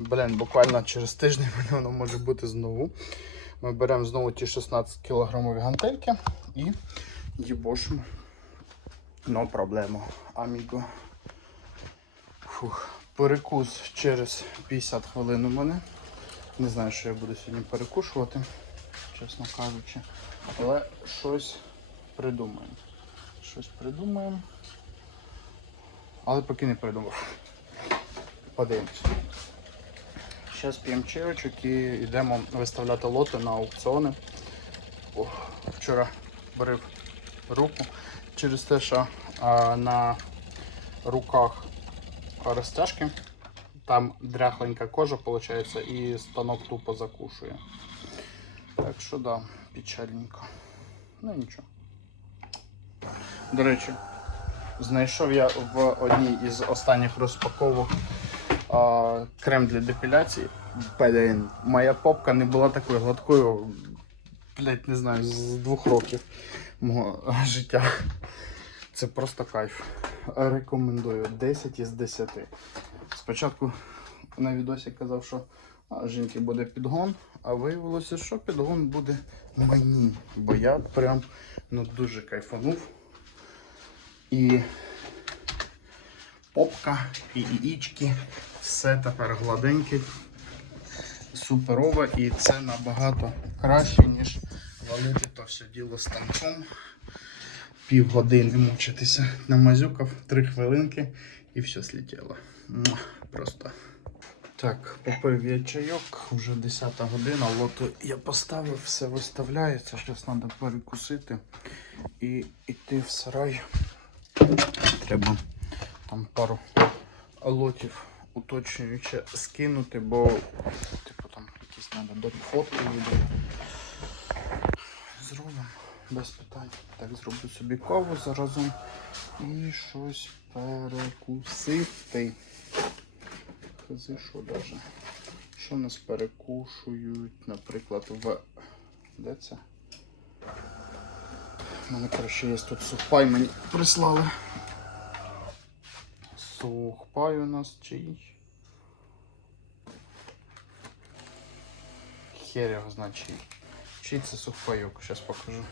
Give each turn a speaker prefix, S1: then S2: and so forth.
S1: блін, буквально через тиждень воно може бути знову. Ми беремо знову ті 16 кілограмові гантельки і їбошимо. No проблема, аміго. Фух. Перекус через 50 хвилин у мене. Не знаю, що я буду сьогодні перекушувати, чесно кажучи. Але щось придумаємо. Щось придумаємо. Але поки не придумав. Подивимось. Зараз п'ємо чайочок і йдемо виставляти лоти на аукціони. О, вчора брив руку через те, що а, на руках розтяжки. Там дряхленька кожа виходить і станок тупо закушує. Так що да, печальненько. Ну нічого. До речі, знайшов я в одній із останніх розпаковок крем для депіляції. Блін, моя попка не була такою гладкою, блять, не знаю, з двох років мого життя. Це просто кайф. Рекомендую 10 із 10. Спочатку на відосі казав, що жінки буде підгон, а виявилося, що підгон буде мені. Бо я прям ну, дуже кайфанув. І попка, і яєчки, все тепер гладеньке, суперове, і це набагато краще, ніж валити то все діло станком. Півгодини мучитися. Намазюкав, три хвилинки і все слетіло. Просто. Так, попив я чайок, вже 10 година, лоту я поставив, все виставляється. Зараз треба перекусити і йти в сарай. Треба там пару лотів уточнююче скинути, бо типу там якісь треба до фотки відео. Зробимо без питань. Так, зроблю собі каву заразом і щось перекусити. Хази що даже. Що нас перекушують, наприклад, в. Де це? У мене коротше є тут сухпай, мені прислали. Сухпай у нас чий. Хер його значить. чий. Це сухпайок, зараз покажу.